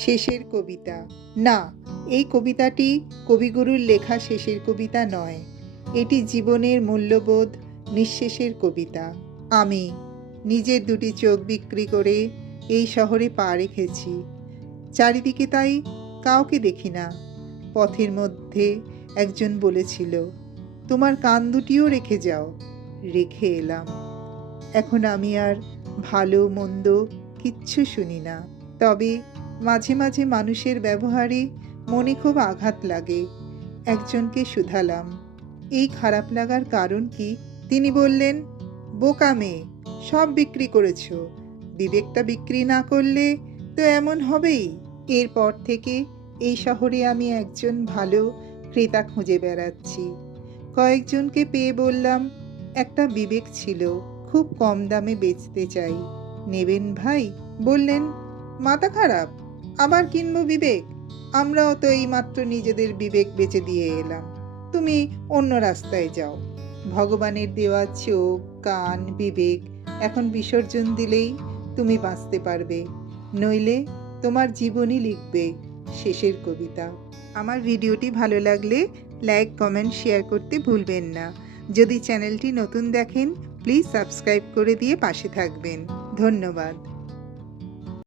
শেষের কবিতা। না, এই কবিতাটি কবিগুরুর লেখা শেষের কবিতা নয়। এটি জীবনের মূল্যবোধ নিঃশেষের কবিতা। আমি নিজের দুটি চোখ বিক্রি করে এই শহরে পা রেখেছি। চারিদিকে তাই কাউকে দেখি না। পথের মধ্যে একজন বলেছিল, তোমার কান দুটিও রেখে যাও। রেখে এলাম। এখন আমি আর ভালো, মন্দ কিচ্ছু শুনি না। তবে মাঝে মাঝে মানুষের ব্যবহারে মনে খুব আঘাত লাগে। একজনকে শুধালাম। এই খারাপ লাগার কারণ কি? তিনি বললেন, বোকা মেয়ে, সব বিক্রি করেছ। বিবেকটা বিক্রি না করলে তো এমন হবেই। এরপর থেকে এই শহরে আমি একজন ভালো ক্রেতা খুঁজে বেড়াচ্ছি। কয়েকজনকে পেয়ে বললাম, একটা বিবেক ছিল, খুব কম দামে বেচতে চাই। নেবেন ভাই? বললেন, মাথা খারাপ। আবার কিনব বিবেক? আমরাও তো এইমাত্র নিজেদের বিবেক বেচে দিয়ে এলাম। তুমি অন্য রাস্তায় যাও। ভগবানের দেওয়া চোখ, কান, বিবেক এখন বিসর্জন দিলেই তুমি বাঁচতে পারবে। নইলে তোমার জীবনই লিখবে শেষের কবিতা। আমার ভিডিওটি ভালো লাগলে লাইক, কমেন্ট, শেয়ার করতে ভুলবেন না। যদি চ্যানেলটি নতুন দেখেন, প্লিজ সাবস্ক্রাইব করে দিয়ে পাশে থাকবেন। ধন্যবাদ।